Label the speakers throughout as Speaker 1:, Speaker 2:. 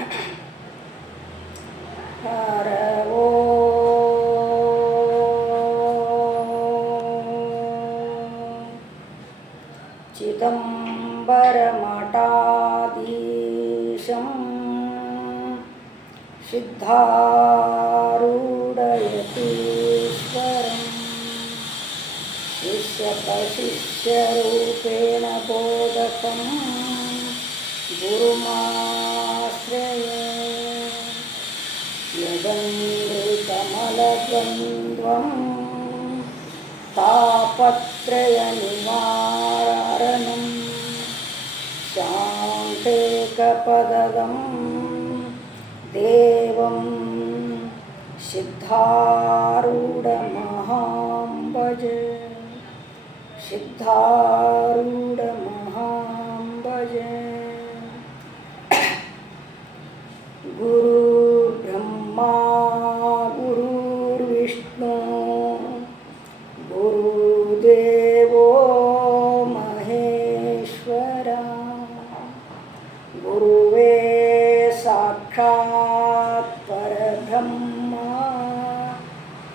Speaker 1: ौ सिद्धारूढयतीश्वरं सिद्धारूढयतिश्वरम् बोधकं गुरुमा शान्तेकपददं देवं सिद्धारूढमहां भजे सिद्धारूढमहां भजे गुरुर्ब्रह्मा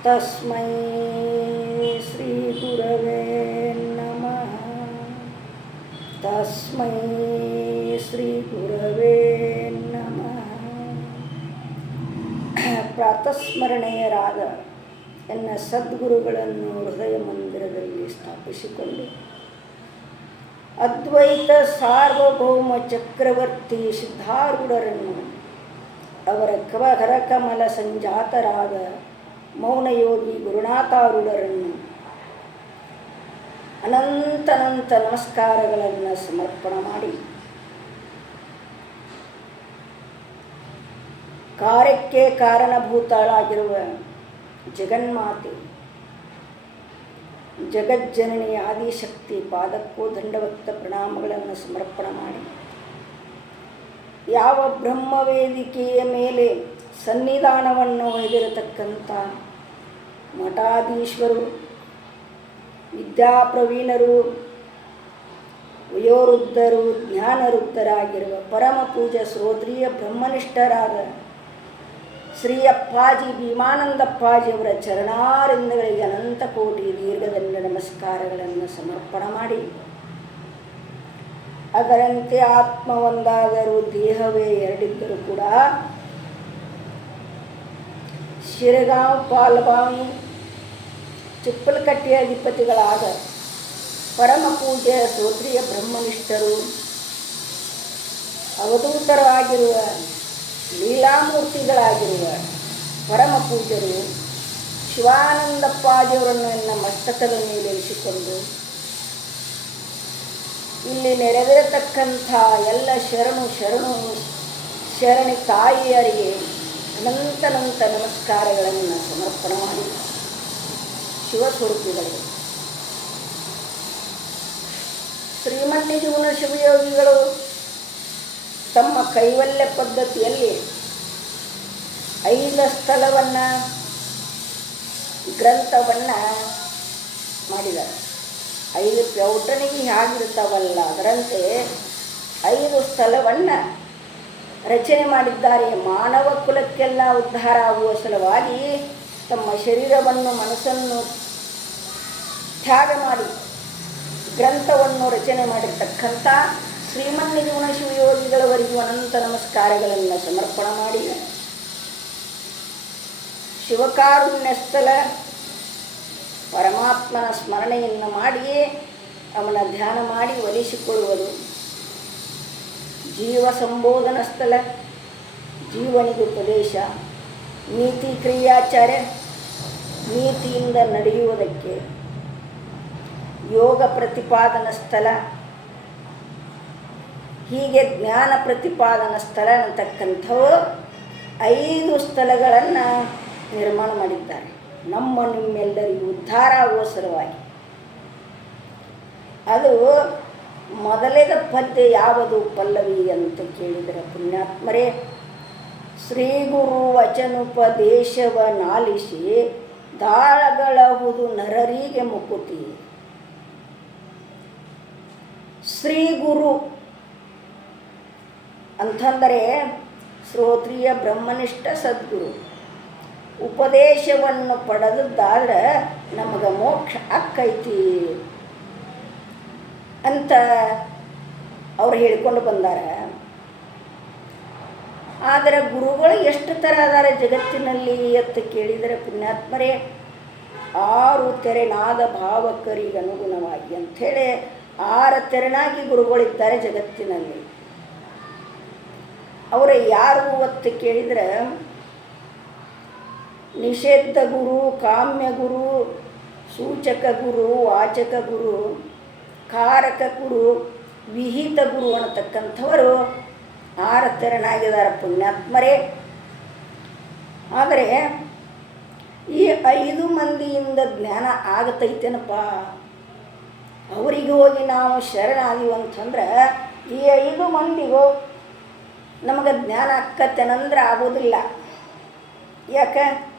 Speaker 1: ತಸ್ಮೈ ಶ್ರೀ ಗುರವೇ ನಮಃ ತಸ್ಮೈ ಶ್ರೀ ಗುರವೇ ನಮಃ ಪ್ರಾತಸ್ಮರಣೆಯರಾದ ಎನ್ನ ಸದ್ಗುರುಗಳನ್ನು ಹೃದಯ ಮಂದಿರದಲ್ಲಿ ಸ್ಥಾಪಿಸಿಕೊಂಡು ಅದ್ವೈತ ಸಾರ್ವಭೌಮ ಚಕ್ರವರ್ತಿ ಸಿದ್ಧಾರೂಢರನ್ನು ಅವರ ಕವಹರ ಕಮಲ ಸಂಜಾತರಾದ ಮೌನಯೋಗಿ ಗುರುನಾಥಾರುಡರನ್ನು ಅನಂತನಂತ ನಮಸ್ಕಾರಗಳನ್ನು ಸಮರ್ಪಣ ಮಾಡಿ. ಕಾರ್ಯಕ್ಕೆ ಕಾರಣಭೂತಳಾಗಿರುವ ಜಗನ್ಮಾತೆ, ಜಗಜ್ಜನನಿ ಆದಿಶಕ್ತಿ ಪಾದಕ್ಕೂ ದಂಡವತ್ತ ಪ್ರಣಾಮಗಳನ್ನು ಸಮರ್ಪಣ ಮಾಡಿ. ಯಾವ ಬ್ರಹ್ಮ ವೇದಿಕೆಯ ಮೇಲೆ ಸನ್ನಿಧಾನವನ್ನು ಒಯ್ದಿರತಕ್ಕಂಥ ಮಠಾಧೀಶ್ವರು, ವಿದ್ಯಾಪ್ರವೀಣರು, ವಯೋವೃದ್ಧರು ಜ್ಞಾನವೃದ್ಧರಾಗಿರುವ ಪರಮ ಪೂಜ ಶ್ರೋತ್ರಿಯ ಬ್ರಹ್ಮನಿಷ್ಠರಾದ ಶ್ರೀ ಅಪ್ಪಾಜಿ ಭೀಮಾನಂದಪ್ಪಾಜಿಯವರ ಚರಣಾರಿಂದಗಳಿಗೆ ಅನಂತ ಕೋಟಿ ದೀರ್ಘದಂಡ ನಮಸ್ಕಾರಗಳನ್ನು ಸಮರ್ಪಣ ಮಾಡಿ. ಅದರಂತೆ ಆತ್ಮ ಒಂದಾದರೂ ದೇಹವೇ ಎರಡಿದ್ದರೂ ಕೂಡ ಶಿರಗಾಂವ್ ಪಾಲ್ಗಾಂವ್ ಚಿಪ್ಪಲಕಟ್ಟೆಯ ಅಧಿಪತಿಗಳಾದ ಪರಮ ಪೂಜೆಯ ಸೋತ್ರಿಯ ಬ್ರಹ್ಮನಿಷ್ಠರು ಅವಧೂತರಾಗಿರುವ ಲೀಲಾಮೂರ್ತಿಗಳಾಗಿರುವ ಪರಮ ಪೂಜರು ಶಿವಾನಂದಪ್ಪಾಜಿಯವರನ್ನು ನನ್ನ ಮಸ್ತಕದ ಮೇಲೆ ಇರಿಸಿಕೊಂಡು ಇಲ್ಲಿ ನೆರೆದಿರತಕ್ಕಂಥ ಎಲ್ಲ ಶರಣು ಶರಣು ಶರಣಿ ತಾಯಿಯರಿಗೆ ಅನಂತನಂತ ನಮಸ್ಕಾರಗಳನ್ನು ಸಮರ್ಪಣೆ ಮಾಡಿ. ಶಿವಸ್ವರೂಪಿಗಳು ಶ್ರೀಮನ್ನಿಜೀವನ ಶಿವಯೋಗಿಗಳು ತಮ್ಮ ಕೈವಲ್ಯ ಪದ್ಧತಿಯಲ್ಲಿ ಐದು ಸ್ಥಳವನ್ನು, ಗ್ರಂಥವನ್ನು ಮಾಡಿದ್ದಾರೆ. ಐದು ಪೌಟಣಿಗೆ ಹೇಗಿರ್ತಾವಲ್ಲ ಅದರಂತೆ ಐದು ಸ್ಥಳವನ್ನು ರಚನೆ ಮಾಡಿದ್ದಾರೆ. ಮಾನವ ಕುಲಕ್ಕೆಲ್ಲ ಉದ್ಧಾರ ಆಗುವ ಸಲುವಾಗಿ ತಮ್ಮ ಶರೀರವನ್ನು, ಮನಸ್ಸನ್ನು ತ್ಯಾಗ ಮಾಡಿ ಗ್ರಂಥವನ್ನು ರಚನೆ ಮಾಡಿರ್ತಕ್ಕಂಥ ಶ್ರೀಮನ್ನಿಜೀವನ ಶಿವಯೋಗಿಗಳವರೆಗೂ ಅನಂತ ನಮಸ್ಕಾರಗಳನ್ನು ಸಮರ್ಪಣ ಮಾಡಿ ಶಿವಕಾರುಣ್ಯ ಸ್ಥಳ ಪರಮಾತ್ಮನ ಸ್ಮರಣೆಯನ್ನು ಮಾಡಿ ಅವನ ಧ್ಯಾನ ಮಾಡಿ ಒಲಿಸಿಕೊಳ್ಳುವುದು ಜೀವ ಸಂಬೋಧನ ಸ್ಥಳ ಜೀವನಿಗೆ ಉಪದೇಶ ನೀತಿ ಕ್ರಿಯಾಚಾರ್ಯ ನೀತಿಯಿಂದ ನಡೆಯುವುದಕ್ಕೆ ಯೋಗ ಪ್ರತಿಪಾದನ ಸ್ಥಳ. ಹೀಗೆ ಜ್ಞಾನ ಪ್ರತಿಪಾದನ ಸ್ಥಳ ಅಂತಕ್ಕಂಥವು ಐದು ಸ್ಥಳಗಳನ್ನು ನಿರ್ಮಾಣ ಮಾಡಿದ್ದಾರೆ. ನಮ್ಮ ನಿಮ್ಮೆಲ್ಲರಿಗೂ ಉದ್ಧಾರ ಆಗುವ ಸಲುವಾಗಿ. ಅದು ಮೊದಲೇದ ಪದ್ಯ ಯಾವುದು ಪಲ್ಲವಿ ಅಂತ ಕೇಳಿದರೆ ಪುಣ್ಯಾತ್ಮರೇ ಶ್ರೀ ಗುರು ವಚನೋಪದೇಶವ ನಾಲಿಸಿ ದಾಳಗಳಹುದು ನರರಿಗೆ ಮುಕುತಿ. ಶ್ರೀ ಗುರು ಅಂತಂದರೆ ಶ್ರೋತ್ರಿಯ ಬ್ರಹ್ಮನಿಷ್ಠ ಸದ್ಗುರು. ಉಪದೇಶವನ್ನು ಪಡೆದದ್ದಾದ್ರೆ ನಮಗೆ ಮೋಕ್ಷ ಅಕ್ಕೈತಿ ಅಂತ ಅವ್ರು ಹೇಳಿಕೊಂಡು ಬಂದಾರ. ಆದರೆ ಗುರುಗಳು ಎಷ್ಟು ಥರ ಅದಾರ ಜಗತ್ತಿನಲ್ಲಿ ಅಂತ ಕೇಳಿದರೆ ಪುಣ್ಯಾತ್ಮರೇ, ಆರು ತೆರೆನಾದ ಭಾವಕರಿಗೆ ಅನುಗುಣವಾಗಿ ಅಂಥೇಳಿ ಆರು ತೆರನಾಗಿ ಗುರುಗಳಿದ್ದಾರೆ ಜಗತ್ತಿನಲ್ಲಿ. ಅವರ ಯಾರು ಅಂತ ಕೇಳಿದರೆ, ನಿಷೇಧ ಗುರು, ಕಾಮ್ಯ ಗುರು, ಸೂಚಕ ಗುರು, ವಾಚಕ ಗುರು ಕಾರಕ ಗುರು ವಿಹಿತ ಗುರು ಅನ್ನತಕ್ಕಂಥವರು ಆರತರನಾಗಿದ್ದಾರೆ ಪುಣ್ಯಾತ್ಮರೇ. ಆದರೆ ಈ ಐದು ಮಂದಿಯಿಂದ ಜ್ಞಾನ ಆಗತೈತೇನಪ್ಪ? ಅವರಿಗೆ ಹೋಗಿ ನಾವು ಶರಣಾದೀವಿ ಅಂತಂದ್ರೆ ಈ ಐದು ಮಂದಿಗೂ ನಮಗೆ ಜ್ಞಾನ ಅಕ್ಕತ್ತೇನಂದ್ರೆ ಆಗೋದಿಲ್ಲ. ಯಾಕೆ?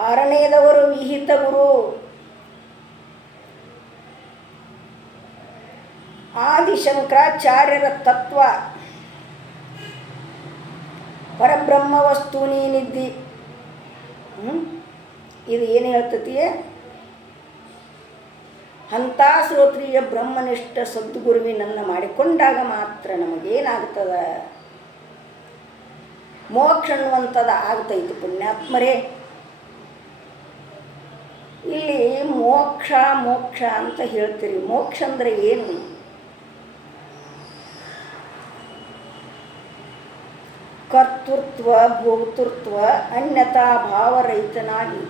Speaker 1: ಆರನೇದವರು ವಿಹಿತ ಗುರು. ಆದಿಶಂಕರಾಚಾರ್ಯರ ತತ್ವ. ಪರಬ್ರಹ್ಮ ವಸ್ತು ನೀನಿದ್ದಿ? ಇದು ಏನು ಹೇಳ್ತತಿಯೇ ಅಂಥ ಶ್ರೋತ್ರಿಯ ಬ್ರಹ್ಮನಿಷ್ಠ ಸದ್ಗುರುವಿನನ್ನು ಮಾಡಿಕೊಂಡಾಗ ಮಾತ್ರ ನಮಗೇನಾಗ್ತದ? ಮೋಕ್ಷ ಅನ್ನುವಂಥದ್ದು ಆಗ್ತೈತಿ ಪುಣ್ಯಾತ್ಮರೇ. ಇಲ್ಲಿ ಮೋಕ್ಷ ಮೋಕ್ಷ ಅಂತ ಹೇಳ್ತೀರಿ. ಮೋಕ್ಷ ಅಂದರೆ ಏನು? ಕರ್ತೃತ್ವ, ಭೋಕ್ತೃತ್ವ, ಅನ್ಯತಾ ಭಾವರಹಿತನಾಗಿ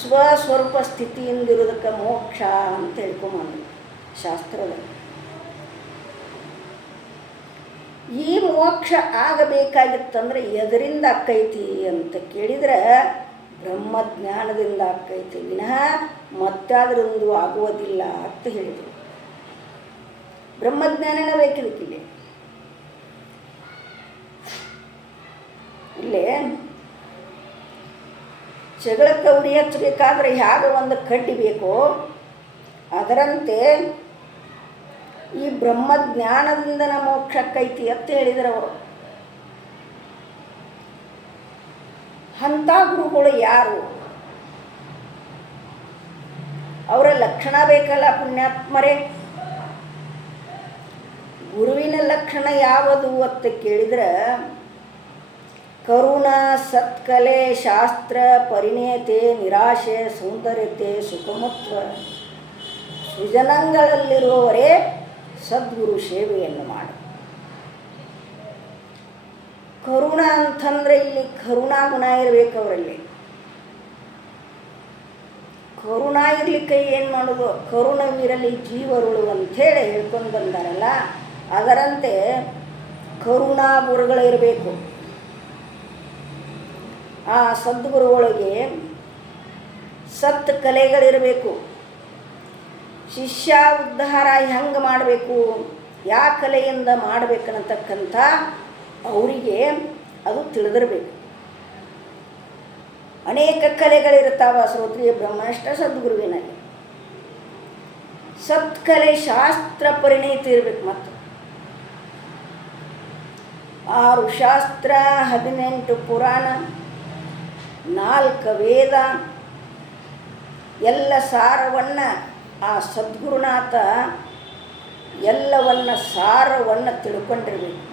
Speaker 1: ಸ್ವಸ್ವರೂಪ ಸ್ಥಿತಿಯಿಂದಿರೋದಕ್ಕೆ ಮೋಕ್ಷ ಅಂತ ಹೇಳ್ಕೊಂಬಂದು ಶಾಸ್ತ್ರದಲ್ಲಿ. ಈ ಮೋಕ್ಷ ಆಗಬೇಕಾಗಿತ್ತಂದ್ರೆ ಎದರಿಂದ ಅಕ್ಕೈತಿ ಅಂತ ಕೇಳಿದ್ರೆ ಬ್ರಹ್ಮಜ್ಞಾನದಿಂದ ಅಕ್ಕೈತಿ ವಿನಃ ಮತ್ತಾದ್ರಿಂದ ಆಗುವುದಿಲ್ಲ ಅಂತ ಹೇಳಿದರು. ಬ್ರಹ್ಮಜ್ಞಾನನೇ ಬೇಕಿದಕ್ಕಿಲ್ಲಿ ಇಲ್ಲೇ ಜಗಳಕ್ಕೆ ಉರಿ ಹಚ್ಚಬೇಕಾದ್ರೆ ಹೇಗೆ ಒಂದು ಕಡ್ಡಿ ಬೇಕೋ? ಅದರಂತೆ ಈ ಬ್ರಹ್ಮಜ್ಞಾನದಿಂದ ಮೋಕ್ಷಕ್ಕೈತಿ ಅಂತ ಹೇಳಿದ್ರು ಅವರು. ಅಂಥ ಗುರುಗಳು ಯಾರು? ಅವರ ಲಕ್ಷಣ ಬೇಕಲ್ಲ ಪುಣ್ಯಾತ್ಮರೇ? ಗುರುವಿನ ಲಕ್ಷಣ ಯಾವುದು ಅಂತ ಕೇಳಿದ್ರೆ ಕರುಣ ಸತ್ಕಲೆ ಶಾಸ್ತ್ರ ಪರಿಣಯತೆ ನಿರಾಶೆ ಸೌಂದರ್ಯತೆ ಸುಖಮತ್ವ ಸುಜನಂಗಳಲ್ಲಿರುವವರೇ ಸದ್ಗುರು ಸೇವೆಯನ್ನು ಮಾಡು. ಕರುಣ ಅಂತಂದ್ರೆ ಇಲ್ಲಿ ಕರುಣಾ ಗುಣ ಇರಬೇಕು ಅವರಲ್ಲಿ. ಕರುಣ ಇರಲಿಕ್ಕೆ ಏನು ಮಾಡೋದು? ಕರುಣವಿರಲಿ ಜೀವರುಳು ಅಂಥೇಳಿ ಹೇಳ್ಕೊಂಡು ಬಂದಾರಲ್ಲ, ಅದರಂತೆ ಕರುಣಾ ಆ ಸದ್ಗುರುಗಳಿಗೆ ಸತ್ ಕಲೆಗಳಿರಬೇಕು. ಶಿಷ್ಯ ಉದ್ಧಾರ ಹೆಂಗೆ ಮಾಡಬೇಕು ಯಾವ ಕಲೆಯಿಂದ ಮಾಡಬೇಕನ್ನತಕ್ಕಂಥ ಅವರಿಗೆ ಅದು ತಿಳಿದಿರಬೇಕು. ಅನೇಕ ಕಲೆಗಳಿರ್ತಾವ ಶ್ರೋತ್ರಿಯ ಬ್ರಹ್ಮನಿಷ್ಠ ಸದ್ಗುರುವಿನಲ್ಲಿ. ಸತ್ಕಲೆ ಶಾಸ್ತ್ರ ಪರಿಣಿತಿ ಇರಬೇಕು ಮತ್ತು. ಆರು ಶಾಸ್ತ್ರ, ಹದಿನೆಂಟು ಪುರಾಣ ನಾಲ್ಕು ವೇದ. ಎಲ್ಲ ಸಾರವನ್ನು ಆ ಸದ್ಗುರುನಾಥ ಎಲ್ಲವನ್ನ ಸಾರವನ್ನು ತಿಳ್ಕೊಂಡಿರ್ಬೇಕು.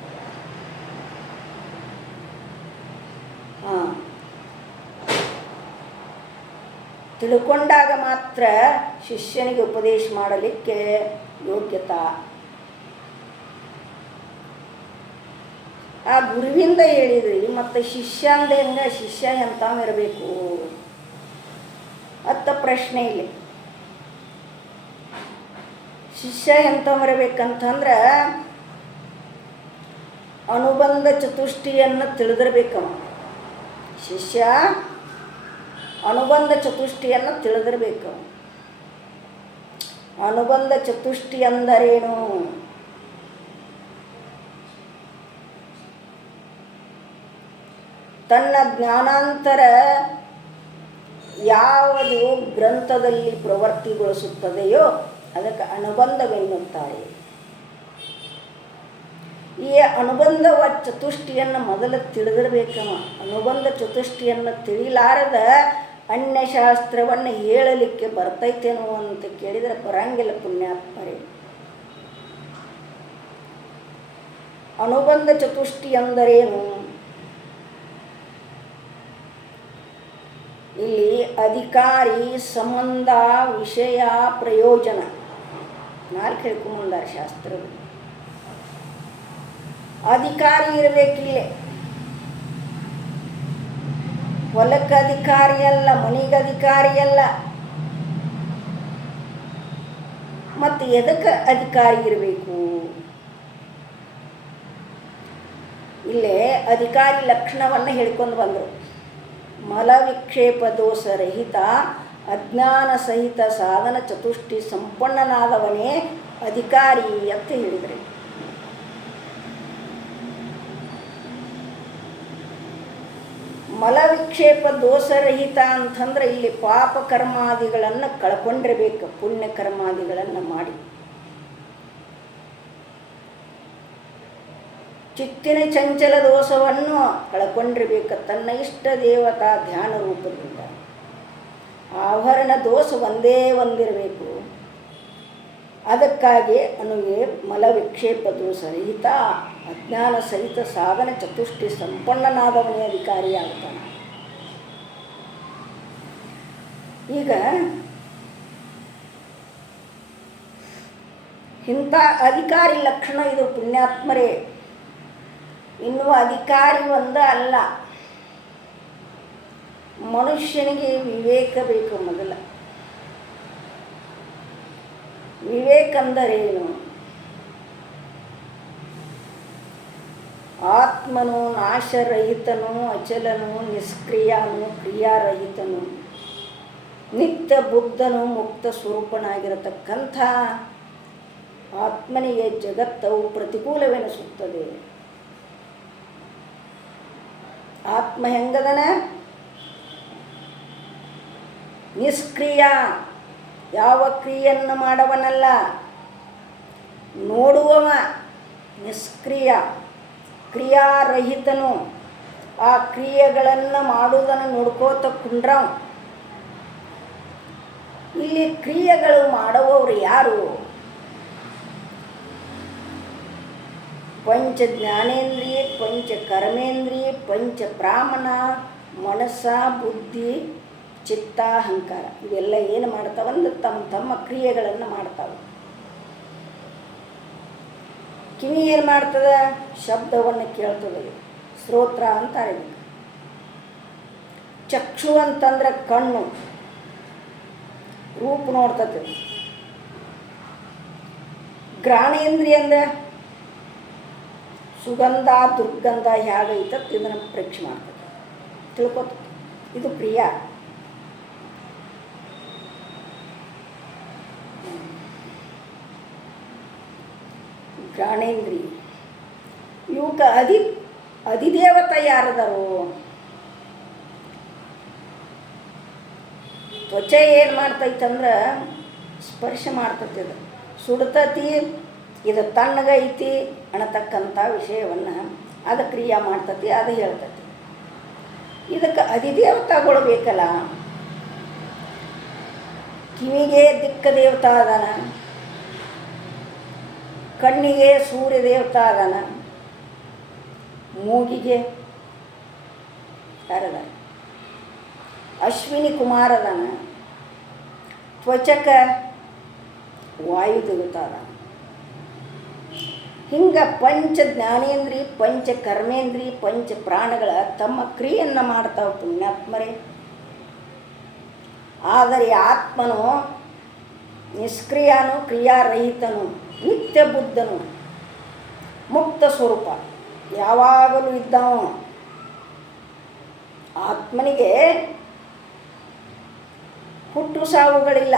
Speaker 1: ಹಾಂ. ತಿಳ್ಕೊಂಡಾಗ ಮಾತ್ರ ಶಿಷ್ಯನಿಗೆ ಉಪದೇಶ ಮಾಡಲಿಕ್ಕೆ ಯೋಗ್ಯತಾ. ಆ ಗುರುವಿಂದ ಹೇಳಿದ್ರಿ ಮತ್ತು ಶಿಷ್ಯ ಅಂದ ಹೆಂಗ? ಶಿಷ್ಯ ಎಂಥವ್ ಇರಬೇಕು ಅತ್ತ ಪ್ರಶ್ನೆ ಇಲ್ಲಿ. ಶಿಷ್ಯ ಎಂಥವ್ ಇರಬೇಕಂತಂದ್ರೆ ಅನುಬಂಧ ಚತುಷ್ಟಿಯನ್ನು ತಿಳಿದಿರ್ಬೇಕವ. ಶಿಷ್ಯ ಅನುಬಂಧ ಚತುಷ್ಟಿಯನ್ನು ತಿಳಿದಿರ್ಬೇಕು. ಅನುಬಂಧ ಚತುಷ್ಟಿ ಅಂದರೇನು? ತನ್ನ ಜ್ಞಾನಾಂತರ ಯಾವುದು ಗ್ರಂಥದಲ್ಲಿ ಪ್ರವರ್ತಿಗೊಳಿಸುತ್ತದೆಯೋ ಅದಕ್ಕೆ ಅನುಬಂಧವೆನ್ನುತ್ತಾರೆ? ಈ ಅನುಬಂಧವ ಚತುಷ್ಟಿಯನ್ನು ಮೊದಲು ತಿಳಿದಿರ್ಬೇಕಮ್ಮ ಅನುಬಂಧ ಚತುಷ್ಟಿಯನ್ನು ತಿಳಿಲಾರದ ಅನ್ಯಶಾಸ್ತ್ರವನ್ನು ಹೇಳಲಿಕ್ಕೆ ಬರ್ತೈತೇನೋ ಅಂತ ಕೇಳಿದರೆ ಬರಂಗಿಲ್ಲ ಪುಣ್ಯಾತ್ಮರೇ. ಅನುಬಂಧ ಚತುಷ್ಟಿ ಅಂದರೇನು ಇಲ್ಲಿ ಅಧಿಕಾರಿ ಸಂಬಂಧ ವಿಷಯ ಪ್ರಯೋಜನ. ನಾಲ್ಕು ಹೇಳ್ಕೊಂಬಂದಾರ ಶಾಸ್ತ್ರಗಳು. ಅಧಿಕಾರಿ ಇರಬೇಕಿಲ್ಲೇ ಹೊಲಕ್ಕೆ ಅಧಿಕಾರಿ ಅಲ್ಲ, ಮನೆಗೆ ಅಧಿಕಾರಿ ಅಲ್ಲ. ಮತ್ತು ಎದಕ್ಕೆ ಅಧಿಕಾರಿ ಇರಬೇಕು? ಇಲ್ಲೇ ಅಧಿಕಾರಿ ಲಕ್ಷಣವನ್ನು ಹೇಳ್ಕೊಂಡು ಬಂದರು. ಮಲವಿಕ್ಷೇಪ ದೋಷ ರಹಿತ ಅಜ್ಞಾನ ಸಹಿತ ಸಾಧನ ಚತುಷ್ಟಿ ಸಂಪನ್ನನಾದವನೇ ಅಧಿಕಾರಿ ಅಂತ ಹೇಳಿದರೆ. ಮಲವಿಕ್ಷೇಪ ದೋಷರಹಿತ ಅಂತಂದ್ರೆ ಇಲ್ಲಿ ಪಾಪ ಕರ್ಮಾದಿಗಳನ್ನು ಕಳ್ಕೊಂಡಿರ್ಬೇಕು ಪುಣ್ಯ ಕರ್ಮಾದಿಗಳನ್ನು ಮಾಡಿ. ಚಿತ್ತಿನ ಚಂಚಲ ದೋಷವನ್ನು ಕಳ್ಕೊಂಡಿರ್ಬೇಕು. ತನ್ನ ಇಷ್ಟ ದೇವತಾ ಧ್ಯಾನ ರೂಪದಿಂದ. ಆಭರಣ ದೋಷ ಒಂದೇ ಒಂದಿರಬೇಕು. ಅದಕ್ಕಾಗಿ ಅನುಗೆ ಮಲವಿಕ್ಷೇಪ ದೋಷರಹಿತ ಅಜ್ಞಾನ ಸಹಿತ ಸಾಧನ ಚತುಷ್ಟಿ ಸಂಪನ್ನನಾದವನೇ ಅಧಿಕಾರಿಯಾಗ್ತಾನೆ ಈಗ ಇಂಥ ಅಧಿಕಾರಿ ಲಕ್ಷಣ ಇದು ಪುಣ್ಯಾತ್ಮರೇ. ಇನ್ನು ಅಧಿಕಾರಿ ಒಂದ ಅಲ್ಲ. ಮನುಷ್ಯನಿಗೆ ವಿವೇಕ ಬೇಕು ಮೊದಲ. ವಿವೇಕ ಅಂದರೇನು? ಆತ್ಮನು ನಾಶರಹಿತನು, ಅಚಲನು, ನಿಷ್ಕ್ರಿಯನು, ಕ್ರಿಯಾರಹಿತನು. ನಿತ್ಯ ಬುದ್ಧನು ಮುಕ್ತ ಸ್ವರೂಪನಾಗಿರತಕ್ಕಂಥ ಆತ್ಮನಿಗೆ ಜಗತ್ತವು ಪ್ರತಿಕೂಲವೆನಿಸುತ್ತದೆ. ಆತ್ಮ ಹೆಂಗದನ ನಿಷ್ಕ್ರಿಯ. ಯಾವ ಕ್ರಿಯೆಯನ್ನು ಮಾಡವನಲ್ಲ? ನೋಡುವವ ನಿಷ್ಕ್ರಿಯ, ಕ್ರಿಯಾರಹಿತನು. ಆ ಕ್ರಿಯೆಗಳನ್ನು ಮಾಡುವುದನ್ನು ನೋಡ್ಕೋತ ಕುಂಡ್ರವ. ಇಲ್ಲಿ ಕ್ರಿಯೆಗಳು ಮಾಡುವವರು ಯಾರು? ಪಂಚ ಜ್ಞಾನೇಂದ್ರಿಯ, ಪಂಚ ಕರ್ಮೇಂದ್ರಿಯ, ಪಂಚ ಪ್ರಾಮಣ, ಮನಸ್ಸ, ಬುದ್ಧಿ, ಚಿತ್ತ, ಅಹಂಕಾರ. ಇವೆಲ್ಲ ಏನು ಮಾಡ್ತಾವಂದ್ರೆ ತಮ್ಮ ತಮ್ಮ ಕ್ರಿಯೆಗಳನ್ನು ಮಾಡ್ತಾವೆ. ಕಿವಿ ಏನು ಮಾಡ್ತದೆ? ಶಬ್ದವನ್ನು ಕೇಳ್ತದೆ. ಶ್ರೋತ್ರ ಅಂತಾರೆ. ಚಕ್ಷು ಅಂತಂದ್ರೆ ಕಣ್ಣು. ರೂಪ ನೋಡ್ತದೆ. ಗ್ರಾಣೇಂದ್ರಿಯ ಅಂದ್ರೆ ಸುಗಂಧ, ದುರ್ಗಂಧ ಹೇಗೈತತ್ ಇದನ್ನು ಪರೀಕ್ಷೆ ಮಾಡ್ತದೆ. ತಿಳ್ಕೊತ. ಇದು ಪ್ರಿಯ. ಘ್ರಾಣೇಂದ್ರಿ ಇವಕ್ಕೆ ಅಧಿ, ಅಧಿದೇವತ ಯಾರದಾರು? ತ್ವಚೆ ಏನು ಮಾಡ್ತೈತಂದ್ರೆ ಸ್ಪರ್ಶ ಮಾಡ್ತೈತಿ ಅದು. ಸುಡ್ತತಿ ಇದು ತಣ್ಣಗೈತಿ ಅನ್ನತಕ್ಕಂಥ ವಿಷಯವನ್ನು ಅದು ಕ್ರಿಯೆ ಮಾಡ್ತತಿ, ಅದು ಹೇಳ್ತತಿ. ಇದಕ್ಕೆ ಅಧಿದೇವತಾಗಳು ಕಿವಿಗೆ ದಿಕ್ಕ ದೇವತಾ ಅದಾನ, ಕಣ್ಣಿಗೆ ಸೂರ್ಯ ದೇವತಾ ಅದಾನ, ಮೂಗಿಗೆ ಯಾರದ ಅಶ್ವಿನಿ ಅದಾನ ತ್ವಚಕ ವಾಯು ದೇವತಾ ಅದಾನ. ಹಿಂಗೆ ಪಂಚ ಜ್ಞಾನೇಂದ್ರಿ, ಪಂಚ ಕರ್ಮೇಂದ್ರಿ, ಪಂಚ ಪ್ರಾಣಗಳ ತಮ್ಮ ಕ್ರಿಯೆಯನ್ನು ಮಾಡ್ತಾವೆ ಪುಣ್ಯಾತ್ಮರೇ. ಆದರೆ ಆತ್ಮನು ನಿಷ್ಕ್ರಿಯನು, ಕ್ರಿಯಾರಹಿತನು, ನಿತ್ಯ ಬುದ್ಧನು, ಮುಕ್ತ ಸ್ವರೂಪ, ಯಾವಾಗಲೂ ಇದ್ದವ ಆತ್ಮನಿಗೆ ಹುಟ್ಟು ಸಾವುಗಳಿಲ್ಲ.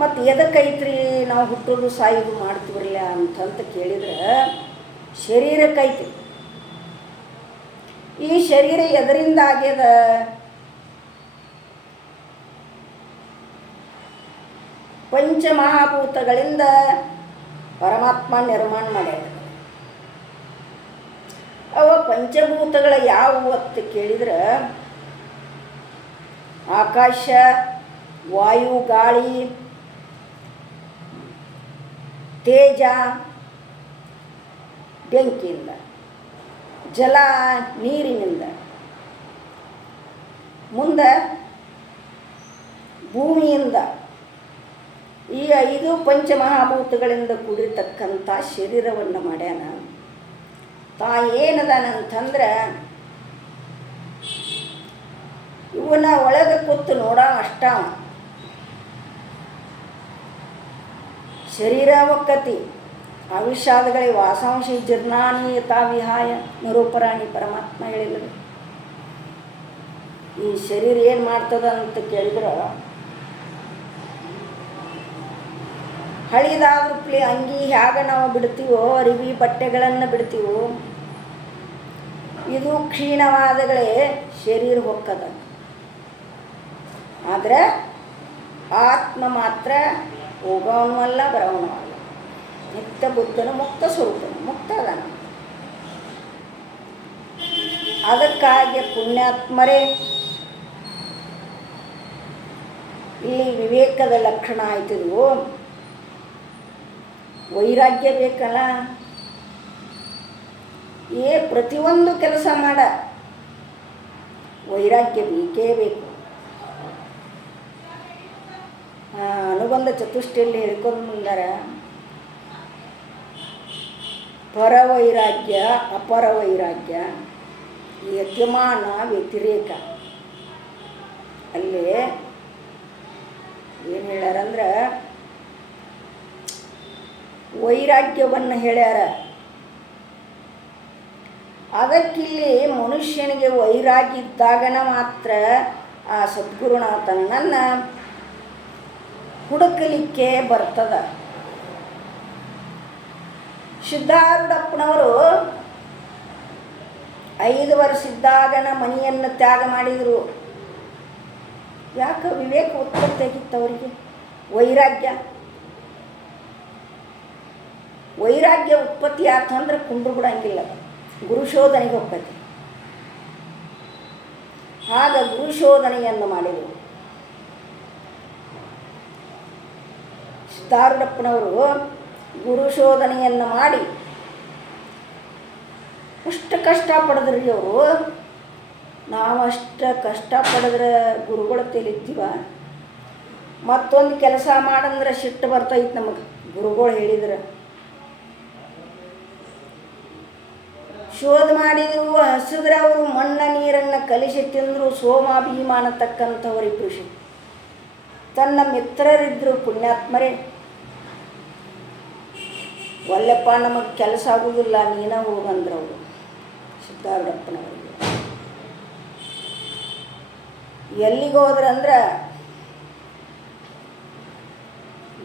Speaker 1: ಮತ್ತು ಎದಕ್ಕೈತ್ರಿ ನಾವು ಹುಟ್ಟೋದು ಸಾಯೋದು ಮಾಡ್ತೀವ್ರಲ್ಲ ಅಂತಂತ ಕೇಳಿದ್ರೆ ಶರೀರಕ್ಕೈತಿ ಈ ಶರೀರ ಎದರಿಂದ ಆಗ್ಯದ? ಪಂಚಮಹಾಭೂತಗಳಿಂದ ಪರಮಾತ್ಮ ನಿರ್ಮಾಣ ಮಾಡ್ಯಾರ. ಅವ ಪಂಚಭೂತಗಳ ಯಾವುವು ಅಂತ ಕೇಳಿದ್ರೆ ಆಕಾಶ, ವಾಯು, ಗಾಳಿ ತೇಜ ಬೆಂಕಿಯಿಂದ, ಜಲ ನೀರಿನಿಂದ. ಮುಂದೆ ಭೂಮಿಯಿಂದ ಈ ಐದು ಪಂಚಮಹಾಭೂತಗಳಿಂದ ಕೂಡಿರ್ತಕ್ಕಂಥ ಶರೀರವನ್ನು ಮಾಡ್ಯಾನ. ತಾ ಏನದಾನಂತಂದ್ರೆ ಇವನ ಒಳಗೆ ಕೂತು ನೋಡೋ ಅಷ್ಟ ಶರೀರ ಒಕ್ಕತಿ ಅವಿಷಾದಗಳೇ ವಾಸಾಂಶಿ ಜೀರ್ಣಾನಿ ವಿಹಾಯ ನಿರೂಪರಾಣಿ ಪರಮಾತ್ಮ ಹೇಳಿದರು. ಈ ಶರೀರ ಏನು ಮಾಡ್ತದ ಅಂತ ಕೇಳಿದ್ರೆ, ಹಳಿದಾದ್ರೂ ಅಂಗಿ ಹ್ಯಾಗ ನಾವು ಬಿಡ್ತೀವೋ, ಅರಿವಿ ಬಟ್ಟೆಗಳನ್ನು ಬಿಡ್ತೀವೋ, ಇದು ಕ್ಷೀಣವಾದಗಳೇ ಶರೀರ ಹೊಕ್ಕದ. ಆದರೆ ಆತ್ಮ ಮಾತ್ರ ಹೋಗೋವನು ಅಲ್ಲ ಬರೋನು ಅಲ್ಲ ನಿತ್ಯ ಬುದ್ಧನ ಮುಕ್ತ ಸ್ವರೂಪನು ಮುಕ್ತ ಅದನ್ನು ಅದಕ್ಕಾಗಿ ಪುಣ್ಯಾತ್ಮರೇ ಇಲ್ಲಿ ವಿವೇಕದ ಲಕ್ಷಣ ಆಯ್ತಿದ್ವು ವೈರಾಗ್ಯ ಬೇಕಲ್ಲ. ಏ ಪ್ರತಿಯೊಂದು ಕೆಲಸ ಮಾಡ. ವೈರಾಗ್ಯ ಬೇಕೇ ಬೇಕು. ಅನುಬಂಧ ಚತುಷ್ಟಯಲ್ಲಿ ಹೇಳ್ಕೊಂಡು ಪರವೈರಾಗ್ಯ ಪರ ವೈರಾಗ್ಯ ಅಪರ ವೈರಾಗ್ಯ ಯಜಮಾನ ವ್ಯತಿರೇಕ. ಅಲ್ಲಿ ಏನು ಹೇಳ್ಯಾರಂದ್ರೆ ವೈರಾಗ್ಯವನ್ನು ಹೇಳ್ಯಾರ. ಅದಕ್ಕಿಲ್ಲಿ ಮನುಷ್ಯನಿಗೆ ವೈರಾಗ್ಯ ಇದ್ದಾಗನ ಮಾತ್ರ ಆ ಸದ್ಗುರುನಾಥನನ್ನು ಹುಡುಕಲಿಕ್ಕೆ ಬರ್ತದ. ಸಿದ್ಧಾರೂಢಪ್ಪನವರು ಐದು ವರ್ಷ ಮನೆಯನ್ನು ತ್ಯಾಗ ಮಾಡಿದರು. ಯಾಕೆ ವಿವೇಕ ಉತ್ಪತ್ತಿ ಆಗಿತ್ತು ಅವರಿಗೆ? ವೈರಾಗ್ಯ. ವೈರಾಗ್ಯ ಉತ್ಪತ್ತಿ ಆಯ್ತು ಅಂದ್ರೆ ಕುಂಡ್ರು ಬಿಡಂಗಿಲ್ಲ ಗುರುಶೋಧನೆಗೆ ಹೋಗ್ತೈತಿ ಆಗ ಗುರುಶೋಧನೆಯನ್ನು ಮಾಡಿದರು. ಸಿದ್ಧಾರೂಢಪ್ಪನವರು ಗುರುಶೋಧನೆಯನ್ನು ಮಾಡಿ ಅಷ್ಟು ಕಷ್ಟ ಪಡೆದ್ರಿ ಅವರು. ನಾವು ಅಷ್ಟು ಕಷ್ಟ ಪಡೆದ್ರೆ ಗುರುಗಳ ತೇಲಿದ್ದೀವ ಮತ್ತೊಂದು ಕೆಲಸ ಮಾಡಂದ್ರೆ ಸಿಟ್ಟು ಬರ್ತೈತೆ ನಮಗೆ, ಗುರುಗಳು ಹೇಳಿದ್ರೆ. ಶೋಧ ಮಾಡಿದ್ರು ಹಸಿದ್ರೆ ಅವರು ಮಣ್ಣ ನೀರನ್ನು ಕಲಿಸಿ ತಿಂದರು ತಕ್ಕಂಥವರಿಬ್ಬರು ಶಿ ತನ್ನ ಮಿತ್ರರಿದ್ದರು ಪುಣ್ಯಾತ್ಮರೇ. ಒಲ್ಲೆಪ್ಪ, ನಮಗೆ ಕೆಲಸ ಆಗುವುದಿಲ್ಲ ನೀನ ಹೋಗಂದ್ರೆ ಅವರು ಸಿದ್ಧಾರೂಢಪ್ಪನವರಿಗೆ ಎಲ್ಲಿಗೆ ಹೋದ್ರಂದ್ರೆ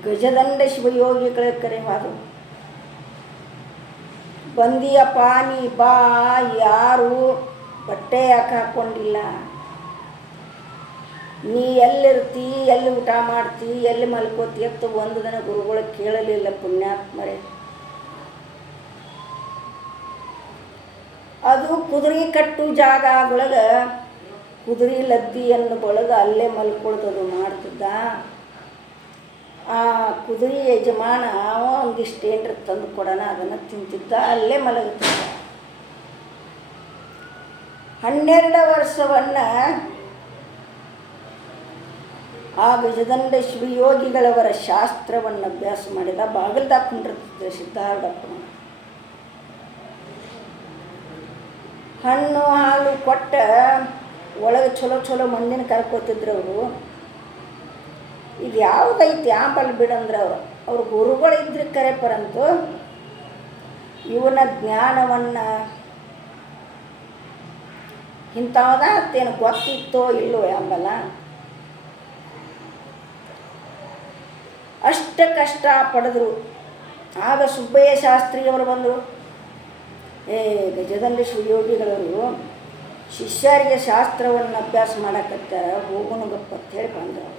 Speaker 1: ಗಜದಂಡ ಶಿವಯೋಗಿಗಳ ಕರೆ ಹಾದು. ಬಂದಿಯ ನೀ ಬಾ, ಯಾರು ಬಟ್ಟೆ ಯಾಕೆ ಹಾಕ್ಕೊಂಡಿಲ್ಲ ನೀ ಎಲ್ಲಿರ್ತಿ, ಎಲ್ಲಿ ಊಟ ಮಾಡ್ತಿ, ಎಲ್ಲಿ ಮಲ್ಕೋತಿ ಎತ್ತು ಒಂದು ದಿನ ಗುರುಗಳು ಕೇಳಲಿಲ್ಲ ಪುಣ್ಯಾತ್ಮರೇ. ಅದು ಕುದುರೆ ಕಟ್ಟು ಜಾಗ ಒಳಗೆ ಕುದುರೆ ಲದ್ದಿಯನ್ನು ಬಳದು ಅಲ್ಲೇ ಮಲ್ಕೊಳ್ತದು ಮಾಡ್ತಿದ್ದ ಆ ಕುದುರೆ ಯಜಮಾನ ಒಂದಿಷ್ಟು ಏನರ ತಂದು ಕೊಡೋಣ ಅದನ್ನು ತಿಂತಿದ್ದ, ಅಲ್ಲೇ ಮಲಗುತ್ತಿದ್ದ ಹನ್ನೆರಡು ವರ್ಷವನ್ನು ಆ ಗಜದಂಡ ಶಿವಯೋಗಿಗಳವರ ಶಾಸ್ತ್ರವನ್ನು ಅಭ್ಯಾಸ ಮಾಡಿದ, ಬಾಗಿಲ್ದಾಗ ಕುಂಡಿರ್ತಿದ್ದ ಸಿದ್ಧಾರೂಢಪ್ಪನ ಹಣ್ಣು, ಹಾಲು ಕೊಟ್ಟ ಒಳಗೆ ಚಲೋ ಚಲೋ ಮಣ್ಣಿನ ಕರ್ಕೋತಿದ್ರು ಅವರು. ಇದು ಯಾವುದೈತಿ ಆಂಬಲ್ ಬಿಡಂದ್ರೆ ಅವರು. ಅವ್ರ ಗುರುಗಳು ಇದ್ರೆ ಕರೆ ಪರಂತು ಇವನ ಜ್ಞಾನವನ್ನು ಇಂಥವದ ಅತ್ತೇನು ಗೊತ್ತಿತ್ತೋ ಇಲ್ಲೋ ಅಂಬಲ್ಲ ಅಷ್ಟ ಕಷ್ಟ ಪಡೆದ್ರು. ಆಗ ಸುಬ್ಬಯ್ಯ ಶಾಸ್ತ್ರಿಯವರು ಬಂದರು. ಗಜದಂಡ ಶಿವಯೋಗಿಗಳವರು ಶಿಷ್ಯರಿಗೆ ಶಾಸ್ತ್ರವನ್ನು ಅಭ್ಯಾಸ ಮಾಡಕತ್ತಾರ, ಹೋಗುಣಗಪ್ಪ ಅಂತ ಹೇಳಿ ಬಂದರು.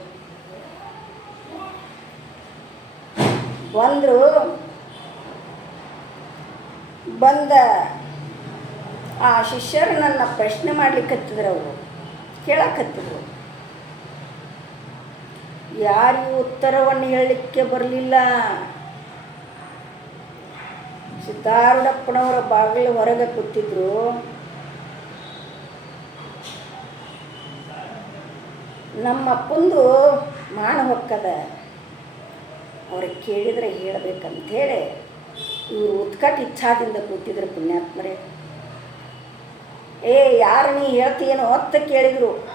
Speaker 1: ಬಂದರು. ಬಂದ ಆ ಶಿಷ್ಯರು ನನ್ನ ಪ್ರಶ್ನೆ ಮಾಡ್ಲಿಕ್ಕತ್ತಿದ್ರು ಅವರು, ಕೇಳಕತ್ತಿದ್ರು. ಯಾರಿಗೂ ಉತ್ತರವನ್ನು ಹೇಳಲಿಕ್ಕೆ ಬರಲಿಲ್ಲ. ಸಿದ್ಧಾರೂಢಪ್ಪನವರ ಬಾಗಿಲು ಹೊರಗೆ ಕೂತಿದ್ರು. ನಮ್ಮ ಅಪ್ಪಂದು ಮಾಣ ಹೊಕ್ಕದ. ಅವ್ರಿಗೆ ಕೇಳಿದರೆ ಹೇಳಬೇಕಂಥೇಳಿ ಇವರು ಉತ್ಕಟ ಇಚ್ಛಾದಿಂದ ಕೂತಿದ್ರು ಪುಣ್ಯಾತ್ಮರೇ. ಏ, ಯಾರು ನೀ ಹೇಳ್ತೀಯೇನೋ ಅಂತ ಕೇಳಿದರು.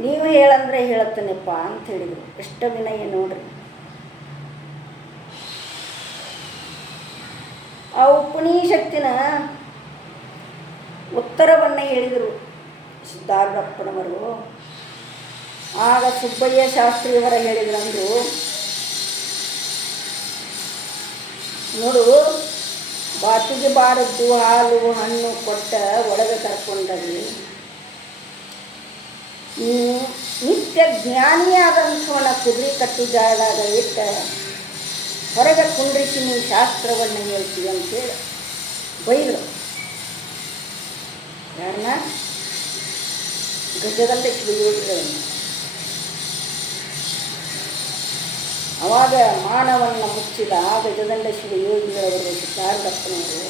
Speaker 1: ನೀವು ಹೇಳಂದ್ರೆ ಹೇಳುತ್ತೇನೆಪ್ಪ ಅಂತ ಹೇಳಿದರು. ಎಷ್ಟು ವಿನಯ ನೋಡ್ರಿ. ಆ ಉಪನಿಷತ್ತಿನ ಉತ್ತರವನ್ನು ಹೇಳಿದರು ಸಿದ್ಧಾರ್ಥಪ್ಪನವರು ಆಗ ಸುಬ್ಬಯ್ಯ ಶಾಸ್ತ್ರಿಯವರ ಹೇಳಿದ್ರಂದು ನೋಡು, ಬಾತಿಗೆ ಬಾರದ್ದು ಹಾಲು, ಹಣ್ಣು ಕೊಟ್ಟ ಒಳಗೆ ಕರ್ಕೊಂಡಲ್ಲಿ ನೀನು ನಿತ್ಯ ಜ್ಞಾನಿಯಾದಂಥವನ ಕುದುರೆ ಕಟ್ಟು ಜಾಗದಾಗ ಇಟ್ಟ ಹೊರಗೆ ಕುಂಡ್ರಿಸಿ ನೀವು ಶಾಸ್ತ್ರವನ್ನು ಹೇಳ್ತೀವಿ ಅಂತೇಳಿ ಬೈದರು ಯಾರನ್ನ ಗಜದಲ್ಲಿ ಶ್ರೀಯೋಗಿಗಳನ್ನು ಅವಾಗ ಮಾನವನ್ನು ಮುಚ್ಚಿದ ಆ ಗಜದಲ್ಲೇ ಶ್ರೀ ಯೋಗಿಗಳವರು ಸಿದ್ಧಾರೂಢಪ್ಪನವರು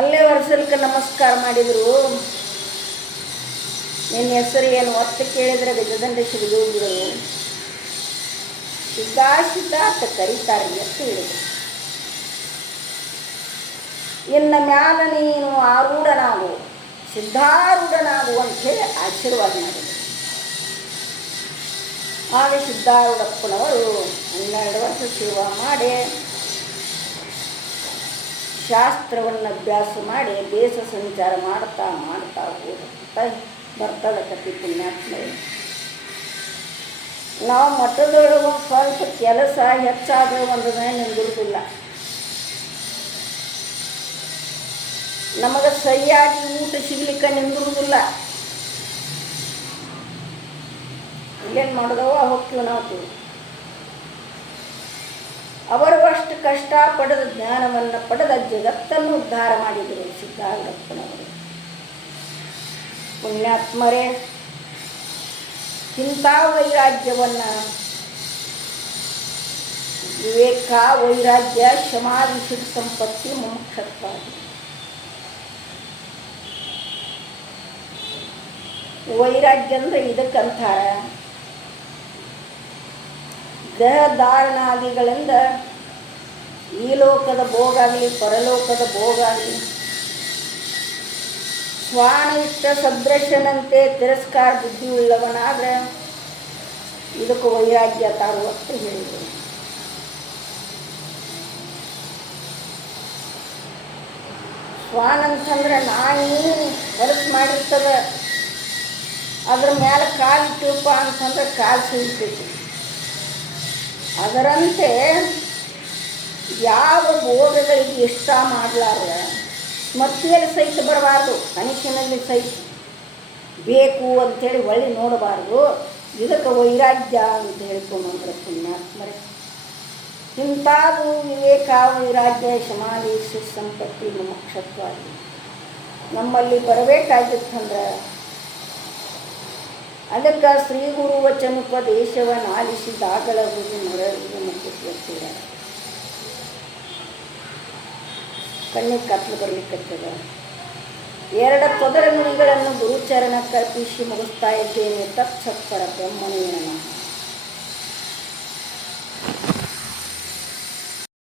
Speaker 1: ಅಲ್ಲೇ ವರ್ಷಕ್ಕೆ ನಮಸ್ಕಾರ ಮಾಡಿದರು. ನಿನ್ನ ಹೆಸರು ಏನು? ಒತ್ತು ಕೇಳಿದರೆ ಗಜದಂಡ ಶ್ರೀ ಯೋಗಿಗಳು ಸಿದ್ಧ ಸಿದ್ಧ ಅಂತ ಕರೀತಾರೆ ಎತ್ತು ಹೇಳಿದರು ಇನ್ನು ಮ್ಯಾಲ ನೀನು ಆರೂಢನಾಗು, ಸಿದ್ಧಾರೂಢನಾಗು ಅಂಥೇಳಿ ಆಶೀರ್ವಾದ ಮಾಡಿದರು ಆಗ ಸಿದ್ಧಾರೂಢಪ್ಪನವರು ಹನ್ನೆರಡು ವರ್ಷ ಸೇವಾ ಮಾಡಿ, ಶಾಸ್ತ್ರವನ್ನು ಅಭ್ಯಾಸ ಮಾಡಿ, ದೇಶ ಸಂಚಾರ ಮಾಡ್ತಾ ಮಾಡ್ತಾ ಹೋಗ್ತಾ ಬರ್ತದ ಕತಿ ಪುಣ್ಯಾತ್ಮರೇ ನಾವು ಮಠದೊಳಗೆ ಸ್ವಲ್ಪ ಕೆಲಸ ಹೆಚ್ಚಾಗೋ ಒಂದು ನಿಂದಿರುವುದಿಲ್ಲ ನಮಗೆ ಸರಿಯಾಗಿ ಊಟ ಸಿಗ್ಲಿಕ್ಕೆ ನಿಂದಿರುವುದಿಲ್ಲ ಇಲ್ಲೇನು ಮಾಡಿದವ? ಹೋಗ್ತೀವಿ ನಾವು ಅವರವಷ್ಟು ಕಷ್ಟ ಪಡೆದ ಜ್ಞಾನವನ್ನು ಪಡೆದ ಜಗತ್ತನ್ನು ಉದ್ಧಾರ ಮಾಡಿದರು ಸಿದ್ಧಾರೂಢಪ್ಪನವರು ಪುಣ್ಯಾತ್ಮರೇ, ಇಂಥ ವೈರಾಗ್ಯವನ್ನು ವಿವೇಕ ಶಮಾಧಿ ಸಿದ್ಧ ಸಂಪತ್ತಿ ಮುಖ್ಯತ್ವ ವೈರಾಗ್ಯ ಅಂದ್ರೆ ಇದಕ್ಕಂತಾರ ದೇಹ ಧಾರಣಾದಿಗಳಿಂದ ಈ ಲೋಕದ ಭೋಗಾಗಲಿ, ಪರಲೋಕದ ಭೋಗಾಗಲಿ ಇಷ್ಟ ಸದೃಶನಂತೆ ತಿರಸ್ಕಾರ ಬುದ್ಧಿ ಉಳ್ಳವನಾದ್ರೆ ಇದಕ್ಕೆ ವೈರಾಗ್ಯ ತಾರು ಅಂತ ಹೇಳಿದರು. ಸ್ವಾನ್ ಅಂತಂದ್ರೆ ನಾಯಿ ಹೊರಸು ಮಾಡಿರ್ತದ. ಅದ್ರ ಮೇಲೆ ಕಾಲಿಟ್ಟುಪ್ಪ ಅಂತಂದ್ರೆ ಕಾಲು ಸಿಗ್ತೈತಿ ಅದರಂತೆ ಯಾವ ಭೋಗಗಳಿಗೆ ಇಷ್ಟ ಮಾಡಲಾರ್ದ ಸ್ಮೃತಿಯಲ್ಲಿ ಸಹಿತ ಬರಬಾರ್ದು ಕನಸಿನಲ್ಲಿ ಸಹಿತ ಬೇಕು ಅಂಥೇಳಿ ಒಳ್ಳೆ ನೋಡಬಾರ್ದು. ಇದಕ್ಕೆ ವೈರಾಗ್ಯ ಅಂತ ಹೇಳ್ಕೊಂಡ್ರೆ ಪುಣ್ಯಾತ್ಮರೇ. ಇಂಥದ್ದು ವಿವೇಕ, ವೈರಾಗ್ಯ ಸಮಾಧಿ ಸುಸಂಪತ್ತಿ, ಮೋಕ್ಷತ್ವ ನಮ್ಮಲ್ಲಿ ಬರಬೇಕಾಗಿತ್ತಂದ್ರೆ ಅದಕ್ಕೆ ಶ್ರೀ ಗುರು ವಚನೋಪದೇಶವನ್ನು ಆಲಿಸಿದಾಗಲ ಗುರು ಮತ್ತು ಮುಟ್ಟಿಸ್ಲತ್ತೀರ ಕಣ್ಣಿಗೆ ಕತ್ಲು ಬರಲಿಕ್ಕತ್ತದ. ಎರಡ ಪೊದರ ಮುನಿಗಳನ್ನು ಗುರುಚರಣ ಕಲ್ಪಿಸಿ ಮುಗಿಸ್ತಾ ಇದ್ದೇನೆ ತತ್ಸತ್ಪರ ಬ್ರಹ್ಮನೇನ